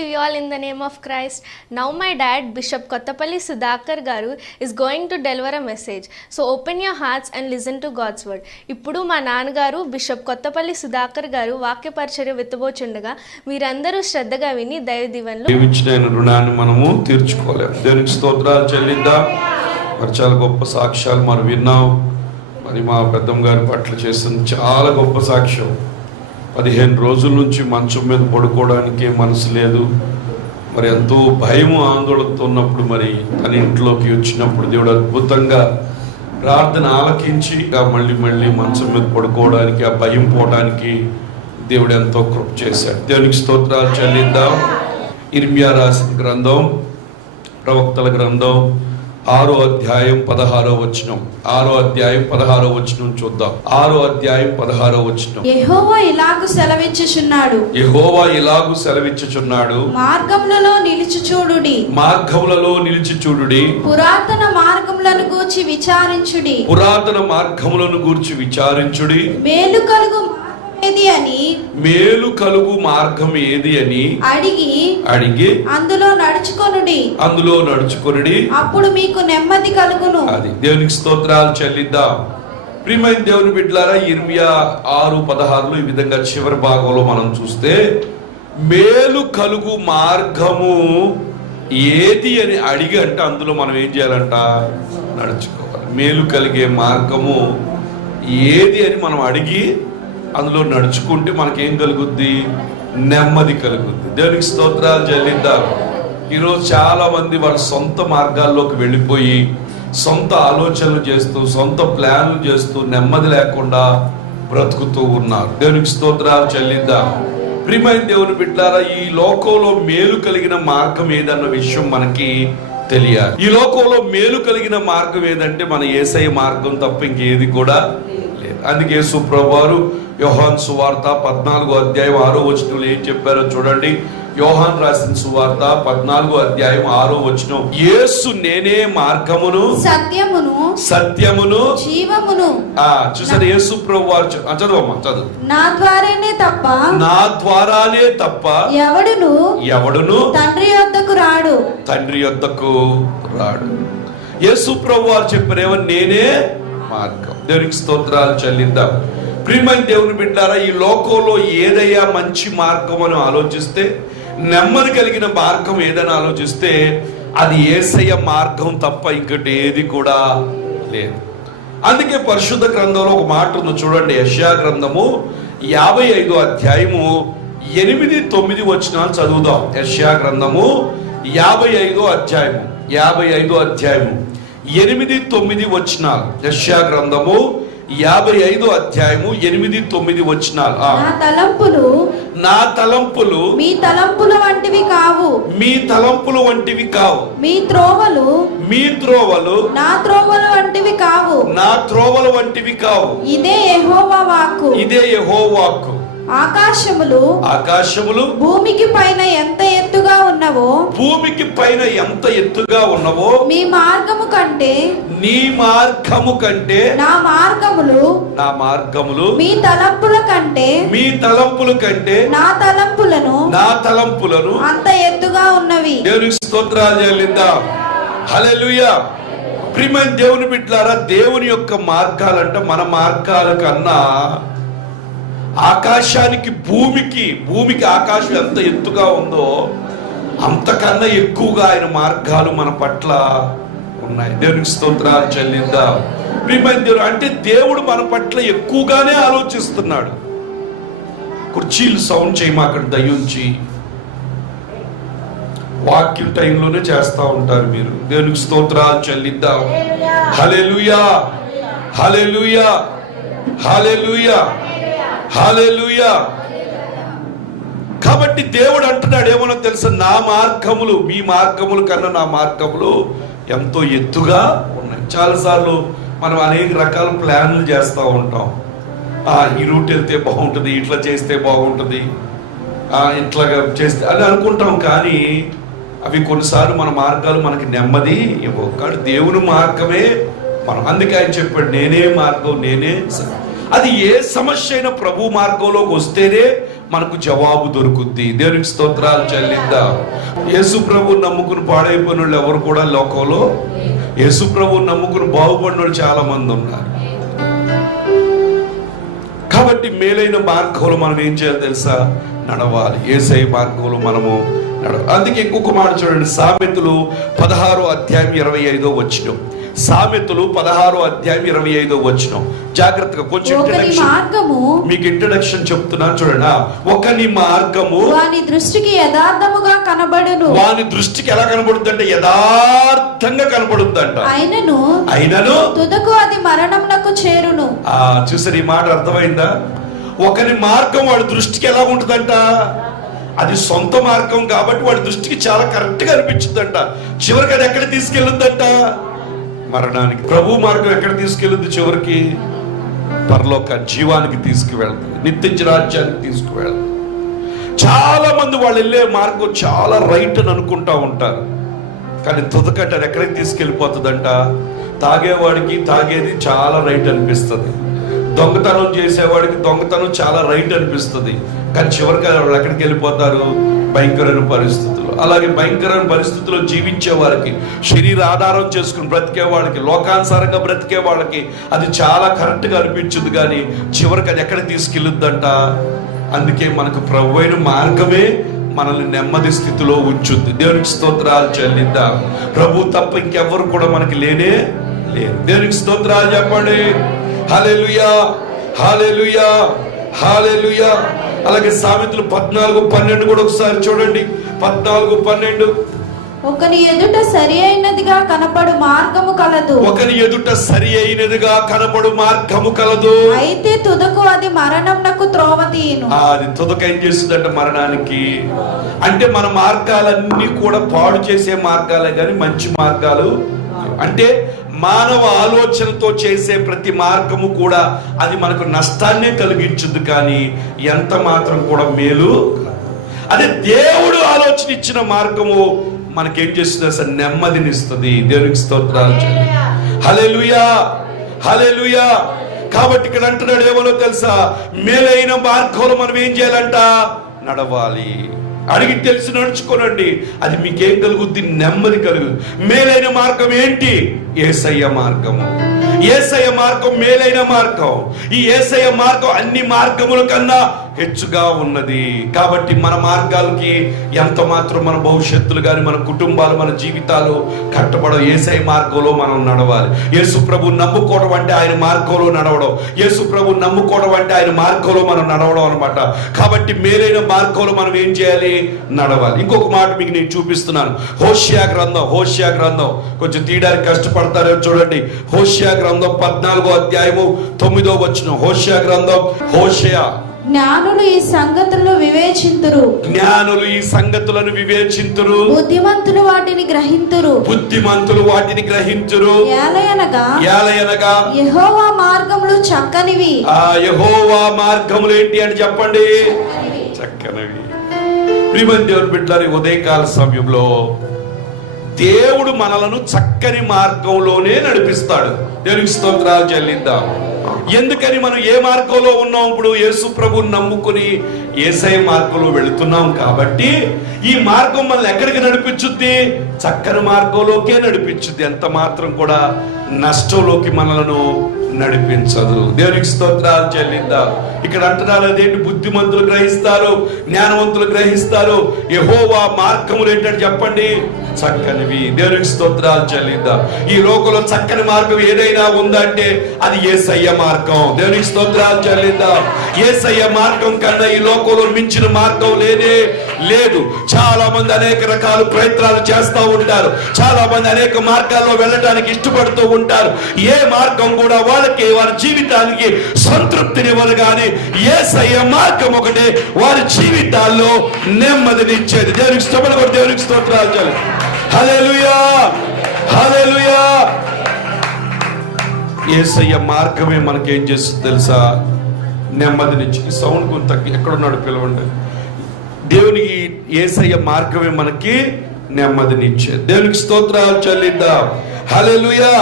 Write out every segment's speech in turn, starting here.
to you all in the name of Christ. Now my dad, Bishop Kottapalli Sudhakar Garu, is going to deliver a message. So open your hearts and listen to God's word. ఇప్పుడు మా నాన్నగారు bishop Kothapalli Sudhakar గారు వాక్య పరిచర్య విత్తబోచుండగా మీరందరూ శ్రద్ధగా విని దైవ దీవెనలు. ఇచ్చిన రుణాన్ని మనము తీర్చుకోలేము. దేవునికి స్తోత్రాలు చెల్లిద్దాం. మరి చాలా గొప్ప సాక్ష్యాలు మనం విన్నాం. మరి మా పెద్దమ్మ గారి పట్ల చేసిన చాలా గొప్ప సాక్ష్యం. 15 రోజుల నుంచి మంచం మీద పడుకోవడానికి మనసు లేదు. మరి ఎంతో భయం ఆందోళనతో ఉన్నప్పుడు మరి తన ఇంట్లోకి వచ్చినప్పుడు దేవుడు అద్భుతంగా ప్రార్థన ఆలకించి మళ్ళీ మంచం మీద పడుకోవడానికి ఆ భయం పోవడానికి దేవుడు ఎంతో కృప చేశాడు. దేవునికి స్తోత్రాలు చెల్లిద్దాం. ఇర్మియా రాసిన గ్రంథం, ప్రవక్తల గ్రంథం 6వ అధ్యాయం 16వ వచనం. 6వ అధ్యాయం 16వ వచనం చూద్దాం. 6వ అధ్యాయం 16వ వచనం. యెహోవా ఇలాగు సెలవిచ్చుచున్నాడు, యెహోవా ఇలాగు సెలవిచ్చుచున్నాడు, మార్గములలో నిలిచి చూడుడి, మార్గములలో నిలిచి చూడుడి, పురాతన మార్గములను గూర్చి విచారించుడి, పురాతన మార్గములను గూర్చి విచారించుడి, మేలు కలుగు ఏది అని, మేలు కలుగు మార్గం ఏది అని అడిగి అందులో నడుచుకొనుడి, అప్పుడు మీకు నెమ్మది కలుగును. అది దేవునికి స్తోత్రాలు చెల్లిద్దాం. ప్రియమైన దేవుని బిడ్డలారా, ఇర్మియా 6:16 ఈ విధంగా చివరి భాగంలో మనం చూస్తే మేలు కలుగు మార్గము ఏది అని అడిగి అంటే అందులో మనం ఏం చేయాలంట? నడుచుకోవాలి. మేలు కలిగే మార్గము ఏది అని మనం అడిగి అందులో నడుచుకుంటే మనకేం కలుగుద్ది? నెమ్మది కలుగుద్ది. దేవునికి స్తోత్రాలు చెల్లిద్దాం. ఈరోజు చాలా మంది వాళ్ళ సొంత మార్గాల్లోకి వెళ్ళిపోయి సొంత ఆలోచనలు చేస్తూ సొంత ప్లాన్లు చేస్తూ నెమ్మది లేకుండా బ్రతుకుతూ ఉన్నారు. దేవునికి స్తోత్రాలు చెల్లిద్దాం. ప్రియమైన దేవుని బిడ్డలారా, ఈ లోకంలో మేలు కలిగిన మార్గం ఏదన్న విషయం మనకి తెలియాలి. ఈ లోకంలో మేలు కలిగిన మార్గం ఏదంటే మన యేసయ్య మార్గం తప్ప ఇంకేది కూడా లేదు. అందుకే యేసు ప్రభువారు యోహాను సువార్త 14వ అధ్యాయం 6వ వచనంలో ఏం చెప్పారో చూడండి. యోహాను రాసిన సువార్త 14వ అధ్యాయం 6వ వచనం. యేసు నేనే మార్గమును సత్యమును జీవమును. చూసారు, యేసు ప్రభువారు చదువు నా ద్వారానే తప్ప ఎవడును తండ్రి యొద్దకు రాడు. యేసు ప్రభువారు చెప్పారు, నేనే మార్గం. దేవునికి స్తోత్రాలు చెల్లిద్దాం. ప్రియమైన దేవుని బిడ్డారా, ఈ లోకంలో ఏదయ్యా మంచి మార్గం అని ఆలోచిస్తే, నెమ్మది కలిగిన మార్గం ఏదని ఆలోచిస్తే అది యేసయ్య మార్గం తప్ప ఇంకటి ఏది కూడా లేదు. అందుకే పరిశుద్ధ గ్రంథంలో ఒక మాట ఉంది చూడండి. యెషయా గ్రంథము 55వ అధ్యాయము 8-9 వచనాలు చదువుదాం. యెషయా గ్రంథము 55వ అధ్యాయము 8-9 వచనాలు. యెషయా గ్రంథము 55వ అధ్యాయము 8-9 వచనాలు. నా తలంపులు మీ తలంపుల వంటివి కావు, మీ త్రోవలు నా త్రోవల వంటివి కావు. ఇదే యెహోవా వాక్కు. ఆకాశములు భూమికి పైన ఎంత ఎత్తుగా ఉన్నవో మీ మార్గము కంటే నా మార్గములు మీ తలంపుల కంటే నా తలంపులను అంత ఎత్తుగా ఉన్నవి. దేవునికి స్తోత్రాలు చెల్లిద్దాం. హల్లెలూయా. ప్రియమైన దేవుని బిడ్డలారా, దేవుని యొక్క మార్గాలంట మన మార్గాల కన్నా ఆకాశానికి భూమికి ఆకాశం ఎంత ఎత్తుగా ఉందో అంతకన్నా ఎక్కువగా ఆయన మార్గాలు మన పట్ల ఉన్నాయి. దేవునికి స్తోత్రాలు చెల్లిద్దాం. ప్రియమైన దేవుడు అంటే దేవుడు మన పట్ల ఎక్కువగానే ఆలోచిస్తున్నాడు. కుర్చీలు సౌండ్ చేయమాకండి దయించి. వాక్యం టైంలోనే చేస్తూ ఉంటారు మీరు. దేవునికి స్తోత్రాలు చెల్లిద్దాం. హల్లెలూయా, హల్లెలూయా, హల్లెలూయా, హల్లెలూయా. కాబట్టి దేవుడు అంటున్నాడు ఏమన్నా తెలుసా? నా మార్గములు మీ మార్గముల కన్నా నా మార్గములు ఎంతో ఎత్తుగా ఉన్నాయి. చాలాసార్లు మనం అనేక రకాల ప్లాన్లు చేస్తూ ఉంటాం. ఈ రూట్ వెళ్తే బాగుంటుంది, ఇట్లా చేస్తే బాగుంటుంది, ఇట్లా చేస్తే అని అనుకుంటాం. కానీ అవి కొన్నిసార్లు మన మార్గాలు మనకి నెమ్మది ఇవ్వవు. కానీ దేవుని మార్గమే మనం. అందుకే ఆయన చెప్పాడు, నేనే మార్గం, నేనే అది ఏ సమస్య అయినా ప్రభు మార్గంలోకి వస్తేనే మనకు జవాబు దొరుకుద్ది. దేవునికి స్తోత్రాలు చెల్లిద్దా. యేసు ప్రభు నమ్ముకుని పాడైపోయిన వాళ్ళు ఎవరు కూడా లోకంలో, యేసు ప్రభు నమ్ముకుని బాగుపడిన వాళ్ళు చాలా మంది ఉన్నారు. కాబట్టి మేలైన మార్గంలో మనం ఏం చేయాలి తెలుసా? నడవాలి. యేసయ్య మార్గంలో మనము నడవాలి. అందుకే ఇంకొక మాట చూడండి, సామెతలు 16వ అధ్యాయం 25వ వచనం. సామెతలు 16వ అధ్యాయం 25వ వచనం. జాగ్రత్తగా కొంచెం మీకు ఇంట్రడక్షన్ చెప్తున్నాను చూడండి. ఒకని మార్గము వాని దృష్టికి యథార్థముగా కనబడును. వాని దృష్టికి ఎలా కనబడుద్ది అంటే యథార్థంగా కనబడుద్దంట. అయినను తుదకు అది మరణమునకు చేరును. చూసారు, ఈ మాట అర్థమైందా? ఒకని మార్గం వాడి దృష్టికి ఎలా ఉంటుందంట? అది సొంత మార్గం కాబట్టి వాడి దృష్టికి చాలా కరెక్ట్ గా అనిపించుద్దంట. చివరికి అది ఎక్కడ తీసుకెళ్ళుద్దంట? మరణానికి. ప్రభు మార్గం ఎక్కడ తీసుకెళ్ళుద్ది? చివరికి పరలోక జీవానికి తీసుకువెళ్తుంది, నిత్య రాజ్యానికి తీసుకువెళ్తుంది. చాలా మంది వాళ్ళు వెళ్ళే మార్గం చాలా రైట్ అని అనుకుంటా ఉంటారు, కానీ తుదకట్ట అది ఎక్కడికి తీసుకెళ్ళిపోతుందంట? తాగేవాడికి తాగేది చాలా రైట్ అనిపిస్తుంది, దొంగతనం చేసేవాడికి దొంగతనం చాలా రైట్ అనిపిస్తుంది, కానీ చివరికి వాళ్ళు ఎక్కడికి వెళ్ళిపోతారు? భయంకరమైన పరిస్థితులు. అలాగే భయంకరమైన పరిస్థితుల్లో జీవించే వారికి, శరీర ఆధారం చేసుకుని బ్రతికే వాళ్ళకి, లోకానుసారంగా బ్రతికే వాళ్ళకి అది చాలా కరెక్ట్గా అనిపించదు, కానీ చివరికి అది ఎక్కడ తీసుకెళ్ళుద్దంట? అందుకే మనకు ప్రభువైన మార్గమే మనల్ని నెమ్మది స్థితిలో ఉంచుద్ది. దేవునికి స్తోత్రాలు చెల్లిద్దాం. ప్రభు తప్ప ఇంకెవ్వరు కూడా మనకి లేనే లేదు. దేవునికి స్తోత్రాలు చెప్పండి. హల్లెలూయా, హల్లెలూయా, హల్లెలూయా. అలాగే సామెతలు 14:12 కూడా ఒకసారి చూడండి. 14:12. ఒకని ఎదుట సరి అయినదిగా కనపడు మార్గము కలదు. ఒకని ఎదుట సరి అయినదిగా కనపడు మార్గము కలదు. అయితే తుదకు అది మరణమునకు త్రోవ తీయును. అది తుదకు ఏం చేస్తుందంట? మరణానికి. అంటే మన మార్గాలన్నీ కూడా పాడు చేసే మార్గాలే కానీ మంచి మార్గాలు అంటే మానవ ఆలోచనతో చేసే ప్రతి మార్గము కూడా అది మనకు నష్టాన్నే కలిగించుద్ది, కానీ ఎంత మాత్రం కూడా మేలు. అదే దేవుడు ఆలోచన ఇచ్చిన మార్గము మనకేం చేస్తుంది? అసలు నెమ్మదినిస్తుంది. దేవునికి స్తోత్రాలు. హల్లెలూయా, హల్లెలూయా. కాబట్టి ఇక్కడ అంటున్నాడు ఏమో తెలుసా? మేలైన మార్గంలో మనం ఏం చేయాలంట? నడవాలి. అడిగి తెలిసి నడుచుకోనండి, అది మీకేం కలుగుద్ది? నెమ్మది కలుగుద్ది. మేలైన మార్గం ఏంటి? యేసయ్య మార్గము. యేసయ్య మార్గం మేలైన మార్గం. ఈ యేసయ్య మార్గం అన్ని మార్గముల కన్నా హెచ్చుగా ఉన్నది. కాబట్టి మన మార్గాలకి ఎంత మాత్రం మన భవిష్యత్తులు కానీ మన కుటుంబాలు మన జీవితాలు కట్టబడవు. యేసయ్య మార్గంలో మనం నడవాలి. యేసు ప్రభు నమ్ముకోవడం అంటే ఆయన మార్గంలో నడవడం. యేసు ప్రభు నమ్ముకోవడం అంటే ఆయన మార్గంలో మనం నడవడం అనమాట. కాబట్టి మేలైన మార్గంలో మనం ఏం చేయాలి? నడవాలి. ఇంకొక మాట మీకు నేను చూపిస్తున్నాను. హోషియా గ్రంథం కొంచెం తీయడానికి కష్టపడతారో చూడండి. హోషియా గ్రంథం 14వ అధ్యాయము 9వ వచనం. హోషియా గ్రంథం. హోషియా. జ్ఞానులు ఈ సంగతులను వివేచింతురు. జ్ఞానులు ఈ సంగతులను వివేచింతురు. బుద్ధిమంతులు వాటిని గ్రహింతురు. బుద్ధిమంతులు వాటిని గ్రహింతురు. ఏలయనగా యెహోవా మార్గములు చక్కనివి. యెహోవా మార్గములు ఏంటి అని చెప్పండి? చక్కనివి. ప్రియమైన దేవుని బిడ్డలారా, ఉదయకాల సమయంలో దేవుడు మనలను చక్కని మార్గంలోనే నడిపిస్తాడు. దేవునికి స్తోత్రాలు చెల్లిద్దాం. ఎందుకని మనం ఏ మార్గంలో ఉన్నాం? ఇప్పుడు యేసు ప్రభువుని నమ్ముకుని యేసయ్య మార్గంలో వెళుతున్నాం కాబట్టి ఈ మార్గం మనల్ని ఎక్కడికి నడిపించుద్ది? చక్కని మార్గంలోకే నడిపించుద్ది. ఎంత మాత్రం కూడా నష్టంలోకి మనలను నడిపించదు. దేవునికి స్తోత్రాలు చెల్లిద్దాం. ఇక్కడ అంటున్నారు అదేంటి? బుద్ధిమంతులు గ్రహిస్తారు, జ్ఞానవంతులు గ్రహిస్తారు. యెహోవా మార్గములు ఏంటంటే చెప్పండి? చక్కనివి. దేవునికి స్తోత్రాలు చెల్లిద్దాం. ఈ లోకంలో చక్కని మార్గం ఏదైనా ఉందంటే అది యేసయ్య మార్గం. దేవునికి స్తోత్రాలు చెల్లిద్దాం. యేసయ్య మార్గం కన్నా ఈ లోకంలో మించిన మార్గం లేనే లేదు. చాలా మంది అనేక రకాల ప్రయత్నాలు చేస్తూ ఉంటారు. చాలా మంది అనేక మార్గాల్లో వెళ్ళడానికి ఇష్టపడుతూ ఉంటారు. ఏ మార్గం కూడా వాళ్ళకి వారి జీవితానికి సంతృప్తినివ్వదు, కానీ యేసయ్య మార్గం ఒకటే వారి జీవితాల్లో నెమ్మదినిచ్చేది. దేవునికి స్తోత్రాలు. దేవునికి స్తోత్రాలు చాలు. హల్లెలూయా, హల్లెలూయా. యేసయ్య మార్గమే మనకేం చేస్తుంది తెలుసా? నెమ్మదినిచ్చి. సౌండ్ కొంత ఎక్కడున్నాడు పిలవండి. దేవునికి యేసయ్య మార్గమే మనకి నెమ్మదినిచ్చేది. దేవునికి స్తోత్రాలు చెల్లిద్దాం. హల్లెలూయా.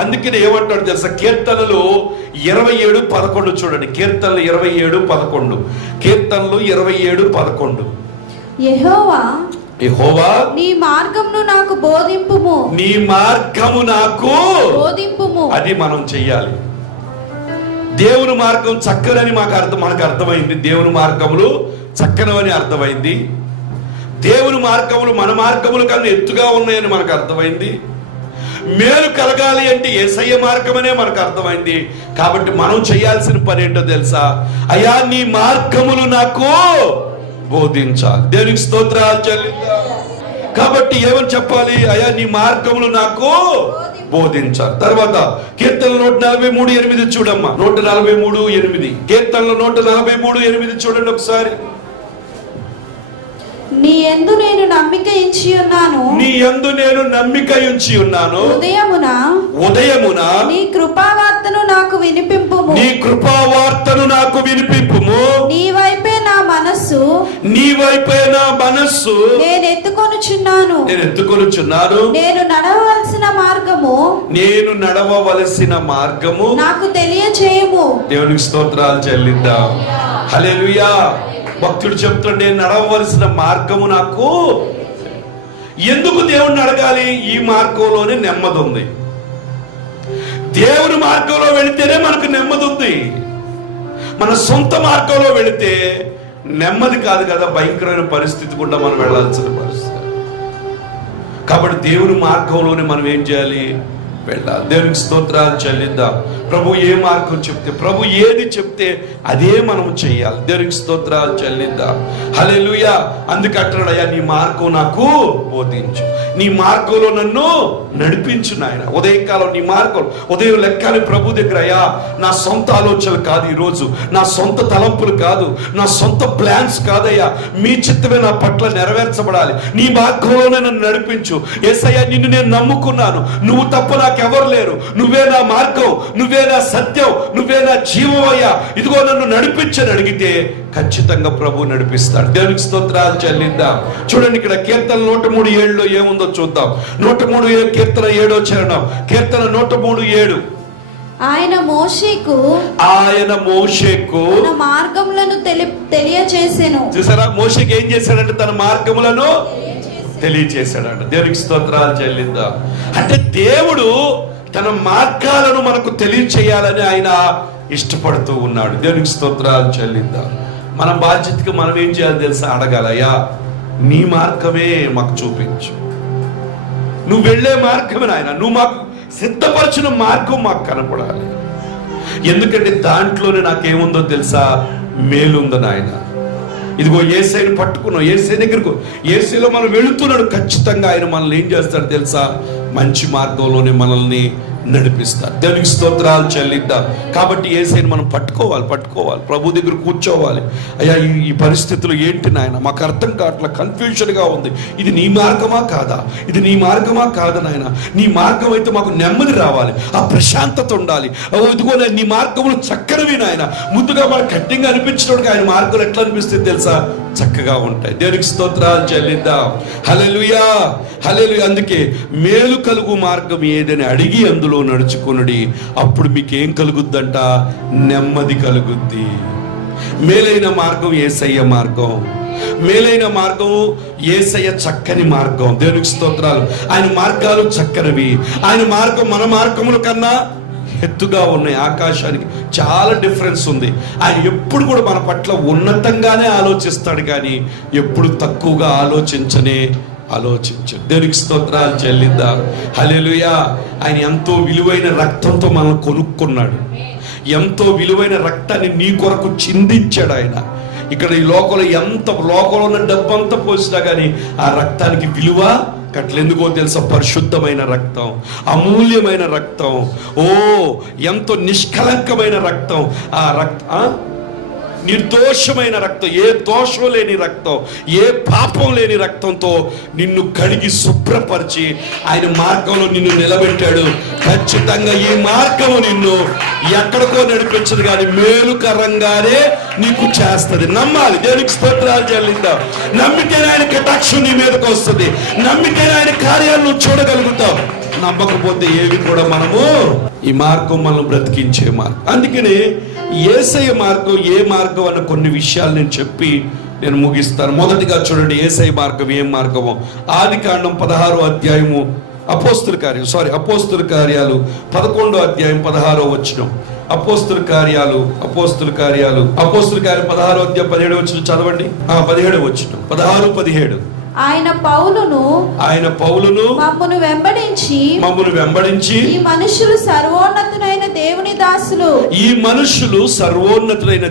అందుకని ఏమంటాడు తెలుసా, కీర్తనలు 27:11 చూడండి. కీర్తనలు 27:11. కీర్తనలు 27:11. యెహోవా నీ మార్గమును నాకు బోధింపుము. నీ మార్గము నాకు బోధింపుము. అది మనం చెయ్యాలి. దేవుని మార్గం చక్కనని మనకు అర్థమైంది. దేవుని మార్గములు చక్కనవని అర్థమైంది. దేవుని మార్గములు మన మార్గముల కన్నా ఎత్తుగా ఉన్నాయని మనకు అర్థమైంది. మేలు కలగాలి అంటే యేసయ్య మార్గమనే మనకు అర్థమైంది. కాబట్టి మనం చేయాల్సిన పని ఏంటో తెలుసా, అయ్యా నీ మార్గములు నాకు బోధించాలి. దేవునికి స్తోత్రాలు చెల్లిద్దాం. కాబట్టి ఏమని చెప్పాలి, అయ్యా నీ మార్గములు నాకు బోధించాలి. తర్వాత కీర్తనలు 143:8 చూడమ్మా. 143:8. కీర్తనలు 143:8 చూడండి ఒకసారి. నీ యందు నేను నమ్మిక ఉంచి ఉన్నాను. నీ యందు నేను నమ్మిక ఉంచి ఉన్నాను. ఉదయమున నీ కృపావార్తను నాకు వినిపింపుము. నీ కృపావార్తను నాకు వినిపింపుము. నీ వైపే నా మనస్సు. నీ వైపే నా మనస్సు నేను ఎత్తుకొనుచున్నాను. నేను నడవవలసిన మార్గము నాకు తెలియచేయము. దేవునికి స్తోత్రాలు చెల్లిద్దాం. హల్లెలూయా. భక్తుడు చెప్తాడు, నేను నడవవలసిన మార్గము నాకు. ఎందుకు దేవుణ్ణి అడగాలి? ఈ మార్గంలోనే నెమ్మది ఉంది. దేవుని మార్గంలో వెళితేనే మనకు నెమ్మది ఉంది. మన సొంత మార్గంలో వెళితే నెమ్మది కాదు కదా, భయంకరమైన పరిస్థితి కూడా మనం వెళ్ళాల్సిన పరిస్థితి. కాబట్టి దేవుని మార్గంలోనే మనం ఏం చేయాలి? వెళ్ళాలి. దేవునికి స్తోత్రాలు చెల్లిద్దాం. ప్రభు ఏ మార్గం చెప్తే, ప్రభు ఏది చెప్తే అదే మనం చెయ్యాలి. దేవునికి స్తోత్రాలు చెల్లిద్దాం. హల్లెలూయా. అందుకే అంటున్నాడు, అయ్యా నీ మార్గం నాకు బోధించు, నీ మార్గంలో నన్ను నడిపించు నాయన. ఉదయకాలం నీ మార్గం, ఉదయం లెక్కాలి ప్రభు దగ్గర, అయ్యా నా సొంత ఆలోచనలు కాదు ఈరోజు, నా సొంత తలంపులు కాదు, నా సొంత ప్లాన్స్ కాదయ్యా, మీ చిత్తమే నా పట్ల నెరవేర్చబడాలి. నీ మార్గంలోనే నన్ను నడిపించు. యేసయ్యా నిన్ను నేను నమ్ముకున్నాను, నువ్వు తప్ప నాకెవరు లేరు, నువ్వే నా మార్గం, నువ్వే నా సత్యం, నువ్వే నా జీవం అయ్యా, ఇదిగో నన్ను నడిపించని అడిగితే ఖచ్చితంగా ప్రభు నడిపిస్తాడు. దేవునికి స్తోత్రాలు చెల్లిద్దాం. చూడండి ఇక్కడ కీర్తన 103:7 ఏముందో చూద్దాం. 103 కీర్తన 7వ చరణం. కీర్తన 103:7. ఆయన మోషేకు తన మార్గములను తెలియచేసెను. చూసారా, మోషేకి ఏం చేశాడంటే తన మార్గములను తెలియచేశాడంట. దేవునికి స్తోత్రాలు చెల్లిద్దాం. అంటే దేవుడు తన మార్గాలను మనకు తెలియచేయాలని ఆయన ఇష్టపడుతూ ఉన్నాడు. దేవునికి స్తోత్రాలు చెల్లిద్దాం. మన బాధ్యతగా మనం ఏం చేయాలి తెలుసా? అడగాలయ్యా నీ మార్గమే మాకు చూపించు, నువ్వు వెళ్ళే మార్గమే నాయన, నువ్వు మాకు సిద్ధపరిచిన మార్గం మాకు కనపడాలి. ఎందుకంటే దాంట్లోనే నాకేముందో తెలుసా? మేలుందో నాయన. ఇదిగో యేసయ్యను పట్టుకున్నాం, యేసయ్య దగ్గరకు, యేసయ్యలో మనం వెళుతున్నాడు. ఖచ్చితంగా ఆయన మనల్ని ఏం చేస్తాడు తెలుసా? మంచి మార్గంలోనే మనల్ని నడిపిస్తారు. దేవునికి స్తోత్రాలు చెల్లిద్దాం. కాబట్టి యేసయ్యను మనం పట్టుకోవాలి, ప్రభు దగ్గర కూర్చోవాలి. అయ్యా ఈ పరిస్థితులు ఏంటి నాయన, మాకు అర్థం కావట్లా, కన్ఫ్యూజన్గా ఉంది, ఇది నీ మార్గమా కాదా, ఇది నీ మార్గమా కాదా నాయన, నీ మార్గం అయితే మాకు నెమ్మది రావాలి, ఆ ప్రశాంతత ఉండాలి. ఇదిగో నీ మార్గములు చక్కనివి నాయన. ముందుగా మనకు కఠినంగా అనిపించడానికి ఆయన మార్గం ఎట్లా అనిపిస్తుంది తెలుసా? చక్కగా ఉంటాయి. దేవునికి స్తోత్రాలు చెల్లిద్దాం. హల్లెలూయా, హల్లెలూయా. అందుకే మేలు కలుగు మార్గం ఏదని అడిగి అందులో నడుచుకునుడి, అప్పుడు మీకేం కలుగుద్దంట? నెమ్మది కలుగుద్ది. మేలైన మార్గం యేసయ్య మార్గం, మేలైన మార్గం యేసయ్య చక్కని మార్గం. దేవునికి స్తోత్రాలు. ఆయన మార్గాలు చక్కనివి. ఆయన మార్గం మన మార్గముల కన్నా ఎత్తుగా ఉన్నాయి. ఆకాశానికి చాలా డిఫరెన్స్ ఉంది. ఆయన ఎప్పుడు కూడా మన పట్ల ఉన్నతంగానే ఆలోచిస్తాడు, కానీ ఎప్పుడు తక్కువగా ఆలోచించడు. దేవునికి స్తోత్రాలు చెల్లిద్దాం. హల్లెలూయా. ఆయన ఎంతో విలువైన రక్తంతో మనల్ని కొనుక్కున్నాడు. ఎంతో విలువైన రక్తాన్ని నీ కొరకు చిందించాడు ఆయన. ఇక్కడ ఈ లోకంలో ఉన్న డబ్బంతా పోసినా కానీ ఆ రక్తానికి విలువ కట్లెందుకో తెలుసా? పరిశుద్ధమైన రక్తం, అమూల్యమైన రక్తం, ఎంతో నిష్కలంకమైన రక్తం. ఆ నిర్దోషమైన రక్తం, ఏ దోషం లేని రక్తం, ఏ పాపం లేని రక్తంతో నిన్ను కడిగి శుభ్రపరిచి ఆయన మార్గంలో నిన్ను నిలబెట్టాడు. ఖచ్చితంగా ఈ మార్గము నిన్ను ఎక్కడికో నడిపించదు కానీ మేలుకరంగానే నీకు చేస్తుంది. నమ్మాలి. దేవునికి స్తోత్రాలు చెల్లిద్దాం. నమ్మితేనే ఆయన కటాక్షం నీ మీదకి వస్తుంది. నమ్మితేనే ఆయన కార్యాలను నువ్వు చూడగలుగుతావు. నమ్మకపోతే ఏవి కూడా మనము ఈ మార్గం మనం బ్రతికించే మార్గం. అందుకని యేసయ్య మార్గం ఏ మార్గం అన్న కొన్ని విషయాలు నేను చెప్పి నేను ముగిస్తాను. మొదటిగా చూడండి యేసయ్య మార్గం ఏం మార్గమో. ఆదికాండం 16వ అధ్యాయము అపోస్తుల కార్యాలు 11వ అధ్యాయం 16వ వచనం. అపోస్తుల కార్యాలు 16వ అధ్యాయం 17వ వచనం చదవండి. 17వ వచనం 16, 17. ఆయన పౌలును మమ్మును వెంబడించి ఈ మనుషులు సర్వోన్నతుడైన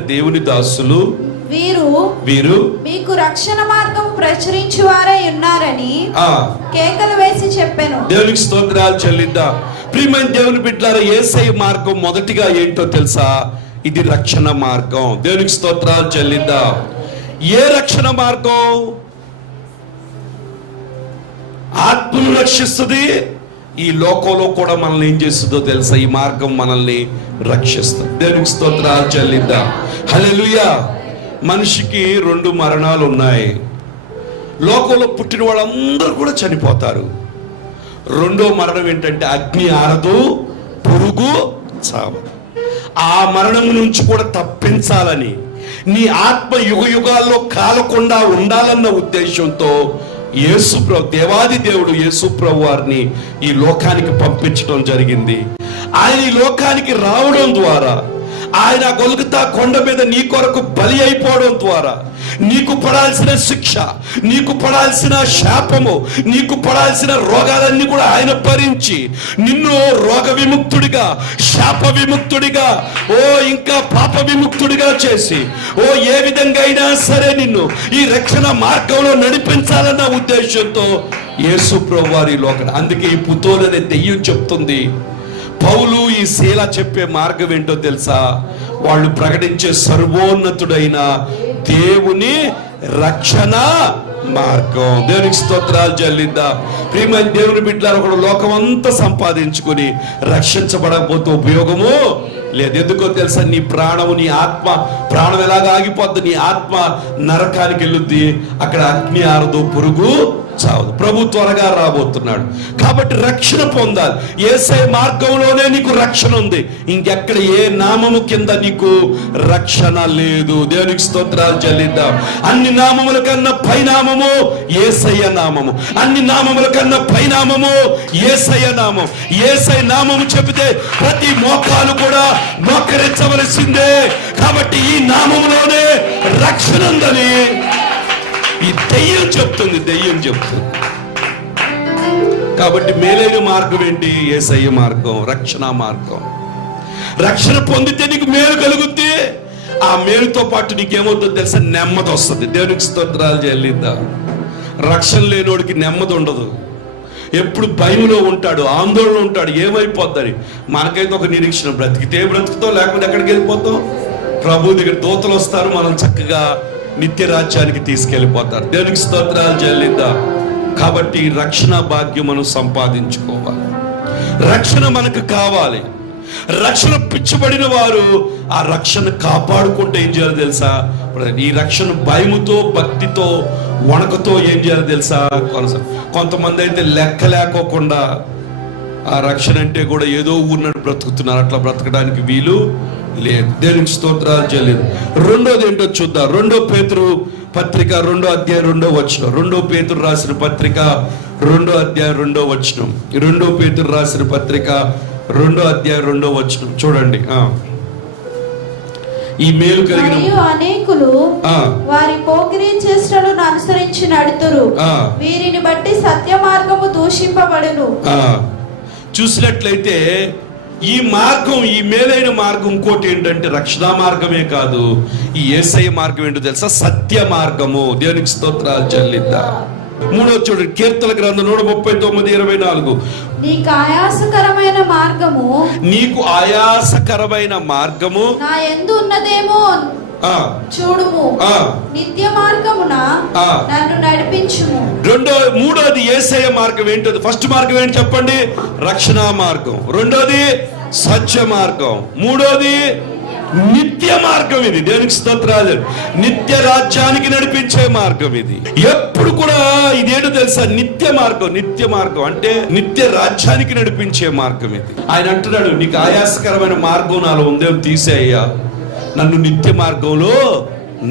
దేవుని దాసులు వీరు మీకు రక్షణ మార్గం ప్రచురించు వారై ఉన్నారని కేకలు వేసి చెప్పాను. దేవునికి స్తోత్రాలు చెల్లిద్దాం. ప్రియమైన దేవుని బిడ్డలారా, యేసయ్య మార్గం మొదటిగా ఏంటో తెలుసా? ఇది రక్షణ మార్గం. దేవునికి స్తోత్రాలు చెల్లిద్దాం. ఏ రక్షణ మార్గం? ఆత్మను రక్షిస్తుంది. ఈ లోకంలో కూడా మనల్ని ఏం చేస్తుందో తెలుసా? ఈ మార్గం మనల్ని రక్షిస్తుంది. దేవునికి స్తోత్రాలు చెల్లిద్దాం. హల్లెలూయా. మనిషికి 2 మరణాలు ఉన్నాయి. లోకంలో పుట్టిన వాళ్ళందరూ కూడా చనిపోతారు. రెండో మరణం ఏంటంటే అగ్ని ఆరదు, పురుగు చావదు. ఆ మరణం నుంచి కూడా తప్పించాలని, నీ ఆత్మ యుగ యుగాల్లో కాలకుండా ఉండాలన్న ఉద్దేశంతో దేవాది దేవుడు యేసుప్రభు వారిని ఈ లోకానికి పంపించడం జరిగింది. ఆయన ఈ లోకానికి రావడం ద్వారా, ఆయన గొల్గొతా కొండ మీద నీ కొరకు బలి అయిపోవడం ద్వారా నీకు పడాల్సిన శిక్ష, నీకు పడాల్సిన శాపము, నీకు పడాల్సిన రోగాలన్నీ కూడా ఆయన భరించి నిన్ను రోగ విముక్తుడిగా, శాప విముక్తుడిగా, ఇంకా పాప విముక్తుడిగా చేసి ఏ విధంగా అయినా సరే నిన్ను ఈ రక్షణ మార్గంలో నడిపించాలన్న ఉద్దేశంతో యేసు ప్రభువు వారి లోకం. అందుకే ఈ పుతోలు అనే దెయ్యం చెప్తుంది, పౌలు ఈ శీల చెప్పే మార్గం ఏంటో తెలుసా? వాళ్ళు ప్రకటించే సర్వోన్నతుడైన దేవుని రక్షణ మార్గం. దేవునికి స్తోత్రాలు చెల్లిద్దాం. ప్రియమైన దేవుని బిడ్డలారా, ఒకడు లోకం అంతా సంపాదించుకుని రక్షించబడకపోతే ఉపయోగము లేదు. ఎందుకో తెలుసా? నీ ప్రాణము, నీ ఆత్మ, ప్రాణం ఎలాగ ఆగిపోద్ది, నీ ఆత్మ నరకానికి వెళ్ళుద్ది. అక్కడ అగ్ని ఆరదు, పురుగు చావదు. ప్రభు త్వరగా రాబోతున్నాడు కాబట్టి రక్షణ పొందాలి. యేసయ్య మార్గంలోనే నీకు రక్షణ ఉంది. ఇంకెక్కడ ఏ నామము కింద నీకు రక్షణ లేదు. దేవునికి స్తోత్రాలు చెల్లిద్దాం. అన్ని నామముల కన్నా పైనామము యేసయ్య నామము. అన్ని నామముల కన్నా పైనామము యేసయ్య నామం. యేసయ్య నామము చెబితే ప్రతి మోకాలు కూడా మోకరించవలసిందే. కాబట్టి ఈ నామములోనే రక్షణ ఉందని ఈ దెయ్యం చెప్తుంది. కాబట్టి మేలైన మార్గం ఏంటి? యేసయ్య మార్గం, రక్షణ మార్గం. రక్షణ పొందితే నీకు మేలు కలుగుద్ది. ఆ మేలుతో పాటు నీకేమవుతుందో తెలుసా? నెమ్మది వస్తుంది. దేవునికి స్తోత్రాలు చెల్లిద్దాం. రక్షణ లేనోడికి నెమ్మది ఉండదు. ఎప్పుడు భయంలో ఉంటాడు, ఆందోళన ఉంటాడు, ఏమైపోద్దని. మనకైతే ఒక నిరీక్షణ, బ్రతికితే బ్రతుకుతాం, లేకపోతే ఎక్కడికి వెళ్ళిపోతాం? ప్రభు దగ్గర దూతలు వస్తారు, మనం చక్కగా నిత్య రాజ్యానికి తీసుకెళ్ళిపోతారు. దేవునికి స్తోత్రాలు చెల్లిద్దాం. కాబట్టి రక్షణ భాగ్యం మనం సంపాదించుకోవాలి. రక్షణ మనకు కావాలి. రక్షణ పిచ్చబడిన వారు ఆ రక్షణ కాపాడుకుంటే ఏం చేయాలో తెలుసా? ఈ రక్షణ భయముతో, భక్తితో, వణకతో ఏం చేయాలో తెలుసా? కొంతమంది అయితే లెక్క లేకోకుండా ఆ రక్షణ అంటే కూడా ఏదో ఊరినట్టు బ్రతుకుతున్నారు. అట్లా బ్రతకడానికి వీలు లేదు. దేవునికి స్తోత్రాలు చెల్లింది. రెండోది ఏంటో చూద్దాం. 2 పేతురు పత్రిక 2వ అధ్యాయం 2వ వచనం. 2 పేతురు రాసిన పత్రిక 2వ అధ్యాయం 2వ వచనం. 2 పేతురు రాసిన పత్రిక 2వ అధ్యాయం 2వ వచనం చూడండి. ఈ మేలు కలిగిన అనేకులు వారి పోకిరీ చేష్టలను అనుసరించి నడుతురు, వీరిని బట్టి సత్య మార్గము దూషింపబడును. చూసినట్లయితే ఈ మార్గం, ఈ మేలైన మార్గం ఇంకోటి ఏంటంటే రక్షణ మార్గమే కాదు, ఈ యేసయ్య మార్గం ఏంటో తెలుసా? సత్య మార్గము. దేవునికి స్తోత్రాలు చెల్లిద్దాం. 3వ చూడండి, కీర్తన గ్రంథం 139:24. నీకు ఆయాసకరమైన మార్గము నా యందు చూడుము నిత్య మార్గమున నన్ను నడిపించుము. మూడోది యేసయ్య మార్గం ఏంటది? ఫస్ట్ మార్గం ఏంటి చెప్పండి? రక్షణ మార్గం. రెండోది సత్య మార్గం. మూడోది నిత్య మార్గం. ఇది దేవునికి స్తోత్రాలు. నిత్య రాజ్యానికి నడిపించే మార్గం ఇది. ఎప్పుడు కూడా ఇదేంటో తెలుసా? నిత్య మార్గం. నిత్య మార్గం అంటే నిత్య రాజ్యానికి నడిపించే మార్గం ఇది. ఆయన అంటున్నాడు, నీకు ఆయాసకరమైన మార్గం నాలో ఉందేమో తీసేయ్యా, నన్ను నిత్య మార్గంలో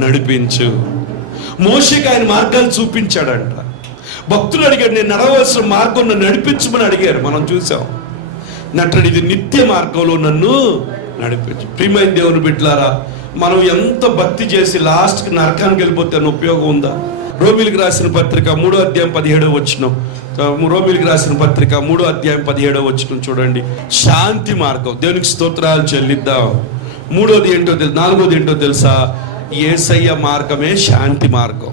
నడిపించు. మోషేకి ఆయన మార్గాలు చూపించాడంట. భక్తులు అడిగాడు, నేను నడవలసిన మార్గం నన్ను నడిపించమని అడిగారు. మనం చూసాం. నటుడు ఇది నిత్య మార్గంలో నన్ను నడిపించు. ప్రియమైన దేవుని బిడ్డలారా, మనం ఎంత భక్తి చేసి లాస్ట్కి నరకానికి వెళ్ళిపోతే అన్న ఉపయోగం ఉందా? రోమిలికి రాసిన పత్రిక 3వ అధ్యాయం 17వ వచనం. రోమిలికి రాసిన పత్రిక 3వ అధ్యాయం 17వ వచనం చూడండి. శాంతి మార్గం. దేవునికి స్తోత్రాలు చెల్లిద్దాం. మూడోది ఏంటో తెలుసు, నాలుగోది ఏంటో తెలుసా? యేసయ్య మార్గమే శాంతి మార్గం.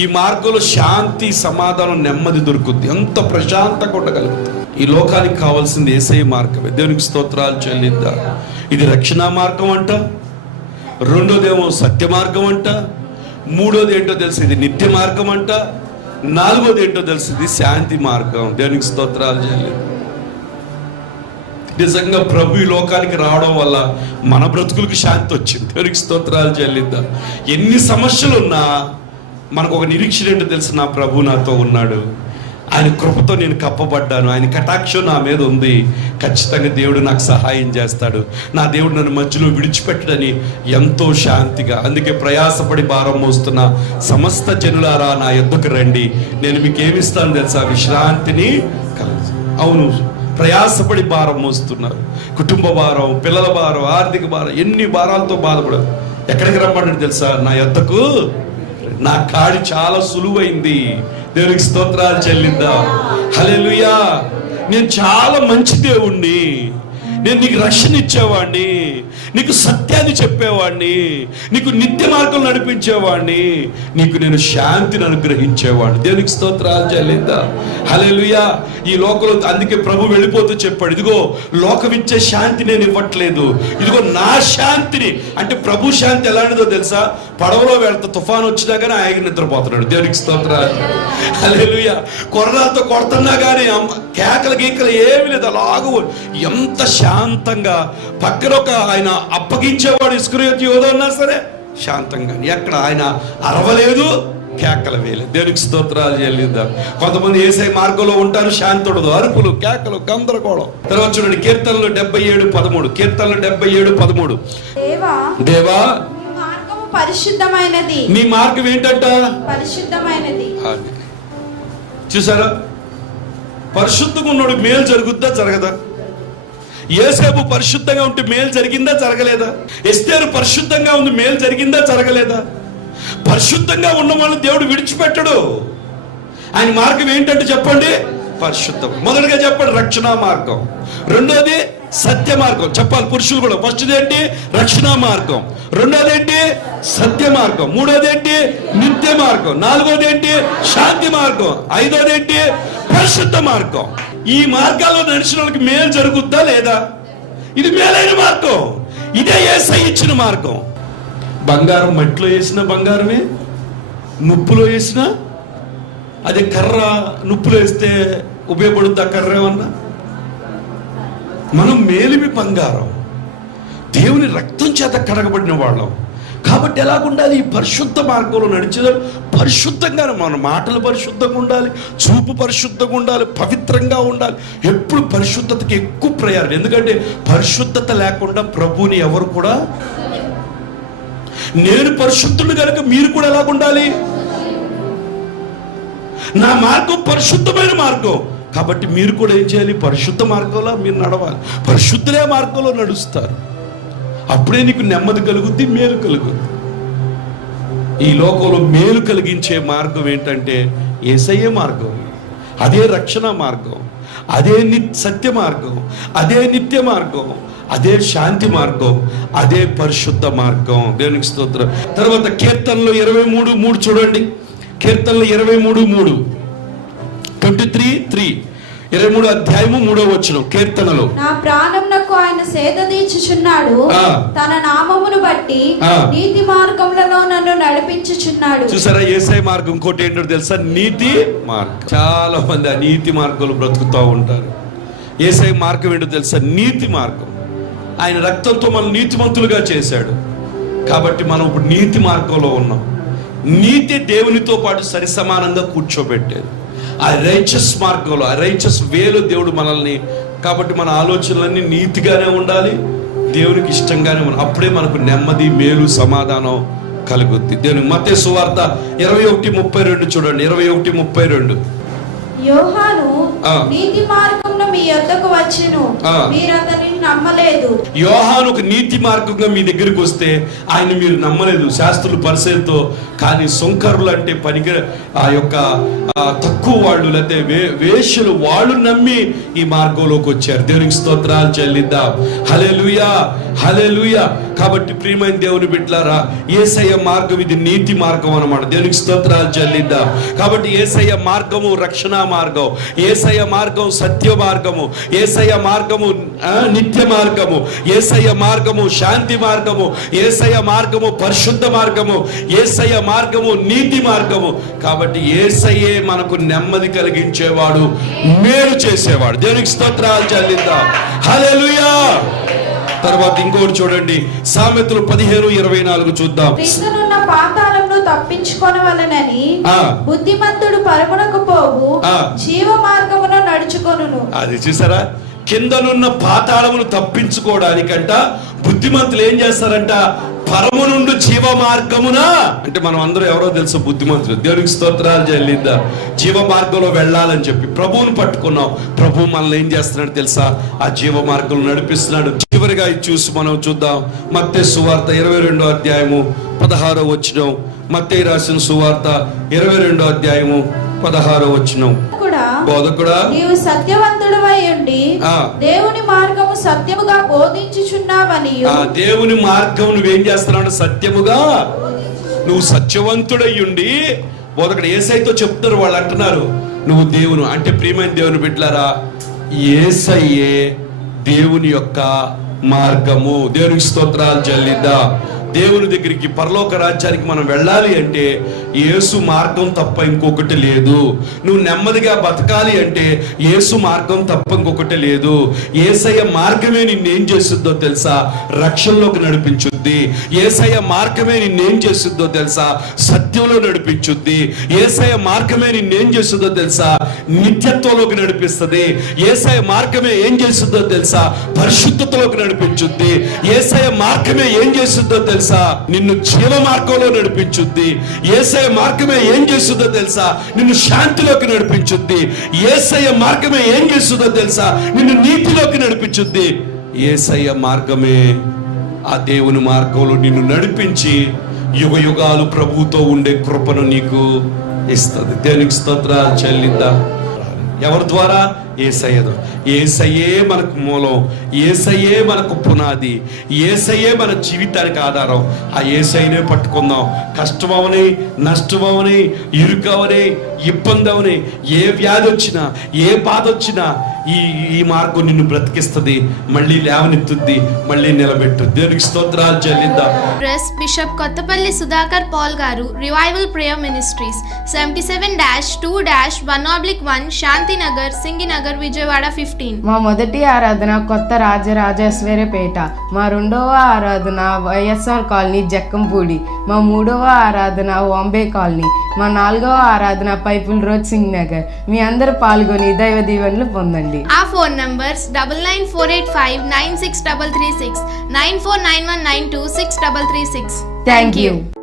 ఈ మార్గంలో శాంతి, సమాధానం, నెమ్మది దొరుకుద్ది. ఎంత ప్రశాంతంగా ఉండగలుగుతుంది. ఈ లోకానికి కావాల్సింది యేసయ్య మార్గమే. దేవునికి స్తోత్రాలు చెల్లిద్దాం. ఇది రక్షణ మార్గం అంట. రెండోదేమో సత్య మార్గం అంట. మూడోది ఏంటో తెలుసు, ఇది నిత్య మార్గం అంట. నాలుగోది ఏంటో తెలుసు, ఇది శాంతి మార్గం. దేవునికి స్తోత్రాలు చెల్లిద్దాం. నిజంగా ప్రభు ఈ లోకానికి రావడం వల్ల మన బ్రతుకులకు శాంతి వచ్చింది. దేవునికి స్తోత్రాలు చెల్లిద్దాం. ఎన్ని సమస్యలు ఉన్నా మనకు ఒక నిరీక్షణ ఏంటో తెలుసు, నా ప్రభు నాతో ఉన్నాడు, ఆయన కృపతో నేను కప్పబడ్డాను, ఆయన కటాక్షం నా మీద ఉంది, ఖచ్చితంగా దేవుడు నాకు సహాయం చేస్తాడు, నా దేవుడు నన్ను మధ్యలో విడిచిపెట్టడని ఎంతో శాంతిగా. అందుకే ప్రయాసపడి భారం మోస్తున్న సమస్త జనులారా నా యొద్దకు రండి, నేను మీకు ఏమిస్తాను తెలుసా? విశ్రాంతిని కలుగు. అవును, ప్రయాసపడి భారం మోస్తున్నారు. కుటుంబ భారం, పిల్లల భారం, ఆర్థిక భారం, ఎన్ని భారాలతో బాధపడరు. ఎక్కడికి రమ్మని తెలుసా? నా యొద్దకు. నా కాడి చాలా సులువైంది. దేవునికి స్తోత్రాలు చెల్లిద్దాం. హల్లెలూయా. నేను చాలా మంచి దేవుణ్ణి, నేను నీకు రక్షణ ఇచ్చేవాడిని, నీకు సత్యాన్ని చెప్పేవాడిని, నీకు నిత్య మార్గం నడిపించేవాడిని, నీకు నేను శాంతిని అనుగ్రహించేవాడిని. దేవునికి స్తోత్రాలు చెల్లిద్దాం. హల్లెలూయా. ఈ లోకంలో అందుకే ప్రభు వెళ్ళిపోతూ చెప్పాడు, ఇదిగో లోకం ఇచ్చే శాంతి నేను ఇవ్వట్లేదు, ఇదిగో నా శాంతిని. అంటే ప్రభు శాంతి ఎలాంటిదో తెలుసా? పడవలో వెళ్తా తుఫాను వచ్చినా కానీ ఆయన నిద్రపోతున్నాడు. దేవునికి స్తోత్రాలు. హల్లెలూయా. కొరడాలతో కొడుతున్నా కానీ కేకలు గీకలు ఏమి లేదు, అలాగూ ఎంత శాంతంగా. పక్కన ఒక ఆయన అప్పగించేవాడు ఇస్కరియోతు యోధ ఉన్నా సరే శాంతంగా. ఎక్కడ ఆయన అరవలేదు, కేకలు వేయలేదు. దేవునికి స్తోత్రాలు చెల్లిద్దాం. కొంతమంది యేసయ్య మార్గంలో ఉంటారు, శాంతి ఉండదు, అరుపులు, కేకలు, గందరగోళం. తర్వాత చూడండి కీర్తనలు 77:13. కీర్తనలు 77:13. దేవా పరిశుద్ధమైనది. నీ మార్గం ఏంటంట? పరిశుద్ధమైనది. చూసారా? పరిశుద్ధంగా ఉన్నాడు మేలు జరుగుద్దా జరగదా? యోసేపు పరిశుద్ధంగా ఉంటే మేలు జరిగిందా జరగలేదా? ఎస్తేరు పరిశుద్ధంగా ఉంది, మేలు జరిగిందా జరగలేదా? పరిశుద్ధంగా ఉన్న వాళ్ళని దేవుడు విడిచిపెట్టడు. ఆయన మార్గం ఏంటంటే చెప్పండి, పరిశుద్ధం. మొదటిగా చెప్పండి రక్షణ మార్గం. రెండోది సత్య మార్గం. చెప్పాలి పురుషులు కూడా. ఫస్ట్ ఏంటి? రక్షణ మార్గం. రెండోది ఏంటి? సత్య మార్గం. మూడోది ఏంటి? నిత్య మార్గం. నాలుగోది ఏంటి? శాంతి మార్గం. ఐదోది ఏంటి? పరిశుద్ధ మార్గం. ఈ మార్గాల్లో నడిచిన వాళ్ళకి మేలు జరుగుద్దా లేదా? ఇది మేలైన మార్గం. ఇదే యేసయ్య ఇచ్చిన మార్గం. బంగారం మట్టిలో వేసిన బంగారమే, నుప్పులో వేసిన అదే కర్ర నుప్పులో వేస్తే ఉపయోగపడుద్దా కర్ర ఏమన్నా? మనం మేలిమి బంగారం, దేవుని రక్తం చేత కడగబడిన వాళ్ళం. కాబట్టి ఎలాగుండాలి? ఈ పరిశుద్ధ మార్గంలో నడిచేదాం. పరిశుద్ధంగా మన మాటలు పరిశుద్ధంగా ఉండాలి, చూపు పరిశుద్ధంగా ఉండాలి, పవిత్రంగా ఉండాలి. ఎప్పుడు పరిశుద్ధతకి ఎక్కువ ప్రయారిటీ. ఎందుకంటే పరిశుద్ధత లేకుండా ప్రభువుని ఎవరు కూడా. నేను పరిశుద్ధుడు కనుక మీరు కూడా ఎలాగుండాలి? నా మార్గం పరిశుద్ధమైన మార్గం కాబట్టి మీరు కూడా ఏం చేయాలి? పరిశుద్ధ మార్గంలో మీరు నడవాలి. పరిశుద్ధులే మార్గంలో నడుస్తారు. అప్పుడే నీకు నెమ్మది కలుగుద్ది, మేలు కలుగుద్ది. ఈ లోకంలో మేలు కలిగించే మార్గం ఏంటంటే యేసయ్య మార్గం. అదే రక్షణ మార్గం, అదే సత్య మార్గం, అదే నిత్య మార్గం, అదే శాంతి మార్గం, అదే పరిశుద్ధ మార్గం. దేవునికి స్తోత్రం. తర్వాత కీర్తనలు 23:3 చూడండి. కీర్తనలు 23:3. 23:3. 23వ అధ్యాయము 3వ వచనం. కీర్తనలు. నా ప్రాణమునకు ఆయన సేదదీర్చుచున్నాడు. ఆ. తన నామమును బట్టి ఆ. నీతి మార్గములలో నన్ను నడిపించుచున్నాడు. చూసారా, యేసయ్య మార్గం ఇంకోటి ఏంటో తెలుసా? నీతి మార్గం. చాలా మంది ఆ నీతి మార్గంలో బ్రతుకుతూ ఉంటారు. యేసయ్య మార్గం ఏంటో తెలుసా? నీతి మార్గం. ఆయన రక్తంతో మనం నీతిమంతులుగా చేశాడు కాబట్టి మనం ఇప్పుడు నీతి మార్గంలో ఉన్నాం. నీతి దేవునితో పాటు సరి సమానంగా కూర్చోబెట్టేది. ఆ రైచస్ మార్గంలో, ఆ రైచస్ వేలో దేవుడు మనల్ని, కాబట్టి మన ఆలోచనలన్నీ నీతిగానే ఉండాలి, దేవునికి ఇష్టంగానే ఉండాలి. అప్పుడే మనకు నెమ్మది, మేలు, సమాధానం కలుగుద్ది. దేవునికి మత్తయి సువార్త 21:32 చూడండి. 21:32. యోహాను ఆ. నీతి మార్గమున మీ యొద్దకు వచ్చెను, ఆ. మీరు అతనిని నమ్మలేదు. యోహాను ఒక నీతి మార్గంగా మీ దగ్గరికి వస్తే ఆయన మీరు నమ్మలేదు, శాస్త్రులు పరిశీలితో. కానీ సుంకరులు అంటే పనికి ఆ యొక్క తక్కువ వాళ్ళు, లేకపోతే వేశ్యలు, వాళ్ళు నమ్మి ఈ మార్గంలోకి వచ్చారు. దేవునికి స్తోత్రాలు చెల్లిద్దాం. హల్లెలూయా, హల్లెలూయా. కాబట్టి ప్రియమైన దేవుని బిడ్డలారా, యేసయ్య మార్గం ఇది నీతి మార్గం అన్నమాట. దేవునికి స్తోత్రాలు చెల్లిద్దాం. కాబట్టి యేసయ్య మార్గము రక్షణ మార్గం, యేసయ్య మార్గం సత్య మార్గము, యేసయ్య మార్గము నిత్య మార్గము, యేసయ్య మార్గము శాంతి మార్గము, యేసయ్య మార్గము పరిశుద్ధ మార్గము, యేసయ్య మార్గము నీతి మార్గము. కాబట్టి యేసయ్యే మనకు నెమ్మది కలిగించేవాడు, మేలు చేసేవాడు. దేవునికి స్తోత్రాలు చెల్లిద్దాం. హల్లెలూయా. తర్వాత ఇంకోటి చూడండి, సామెతలు 15:24 చూద్దాం. క్రిందనున్న పాతాళమును తప్పించుకొనవలెనని ఆ. బుద్ధిమంతుడు పరమునకు పోవు ఆ. జీవ మార్గమున నడుచుకొనును. అది చూసారా, కిందనున్న పాతాళమును తప్పించుకోవడానికంట బుద్ధిమంతులు ఏం చేస్తారంట? పరము నుండి జీవ మార్గమున, అంటే మనం అందరూ ఎవరో తెలుసు బుద్ధిమంతులు. దేవునికి స్తోత్రాలు చెల్లిద్దాం. జీవ మార్గంలో వెళ్ళాలని చెప్పి ప్రభువుని పట్టుకున్నాం. ప్రభు మనల్ని ఏం చేస్తున్నాడు తెలుసా? ఆ జీవ మార్గంలో నడిపిస్తున్నాడు. చివరిగా ఇది చూసి మనం చూద్దాం. మత్తయి సువార్త 22:16. మత్తయి రాసిన సువార్త 22:16. బోధకుడా, నీవు సత్యవంతుడవై ఉండి ఆ. దేవుని మార్గము సత్యముగా బోధించుచున్నావని. దేవుని మార్గం నువ్వేం చేస్తున్నావు? సత్యముగా. నువ్వు సత్యవంతుడయ్యుండి, బోధకుడు యేసయ్యతో చెప్తున్నారు. వాళ్ళు అంటున్నారు నువ్వు దేవుని అంటే, ప్రియమైన దేవుని బిడ్డలారా, యేసయ్యే దేవుని యొక్క మార్గము. దేవునికి స్తోత్రాలు చెల్లిద్దాం. దేవుని దగ్గరికి, పరలోక రాజ్యానికి మనం వెళ్ళాలి అంటే యేసు మార్గం తప్ప ఇంకొకటి లేదు. నువ్వు నెమ్మదిగా బతకాలి అంటే యేసు మార్గం తప్ప ఇంకొకటి లేదు. యేసయ్య మార్గమే నిన్నేం చేస్తుందో తెలుసా? రక్షణలోకి నడిపించుద్ది. యేసయ్య మార్గమే నిన్నేం చేస్తుందో తెలుసా? సత్యంలో నడిపించుద్ది. యేసయ్య మార్గమే నిన్నేం చేస్తుందో తెలుసా? నిత్యత్వంలోకి నడిపిస్తుంది. యేసయ్య మార్గమే ఏం చేస్తుందో తెలుసా? పరిశుద్ధతలోకి నడిపించుద్ది. యేసయ్య మార్గమే ఏం చేస్తుందో తెలుసా? నిన్ను జీవ మార్గంలో నడిపించుద్ది. యేసయ్య మార్గమే ఏం చేస్తుందో తెలుసా? నిన్ను శాంతిలోకి నడిపించుద్ది. యేసయ్య మార్గమే ఏం చేస్తుందో తెలుసా? నిన్ను నీతిలోకి నడిపించుద్ది. యేసయ్య మార్గమే ఆ దేవుని మార్గంలో నిన్ను నడిపించి యుగ యుగాలు ప్రభువుతో ఉండే కృపను నీకు ఇస్తుంది. దేవునికి స్తోత్రాలు చెల్లిద్దాం. ఎవరి ద్వారా? యేసయ్య ద్వారా. యేసయ్యే మనకు మూలం, యేసయ్యే మనకు పునాది, యేసయ్యే మన జీవితానికి ఆధారం. ఆ యేసయ్యనే పట్టుకుందాం. కష్టమవని, నష్టమవని, ఇరుకవని, ఇబ్బంది అవని, ఏ వ్యాధి వచ్చినా, ఏ బాధ వచ్చినా ఈ మార్గం నిన్ను బ్రతికిస్తుంది, మళ్ళీ లేవనెత్తుద్ది, మళ్ళీ నిలబెట్టు. దేవునికి స్తోత్రాలు చెల్లిద్దాం. ప్రెస్ బిషప్ కొత్తపల్లి సుధాకర్ పాల్ గారు, revival prayer ministries, 77-2-1/1 Shantinagar, Singinagar, Vijayawada 15. మా మొదటి ఆరాధన కొత్త రాజరాజేశ్వరిపేట, మా రెండవ ఆరాధన వైఎస్ఆర్ కాలనీ జక్కంపూడి, మా మూడవ ఆరాధన బాంబే కాలనీ, మా నాలుగవ ఆరాధన పైపుల్ రోడ్ సింగ్ నగర్. మీ అందరూ పాల్గొని దైవ దీవెనలు పొందండి. Our phone numbers 9948596336, 9491926336. Thank you.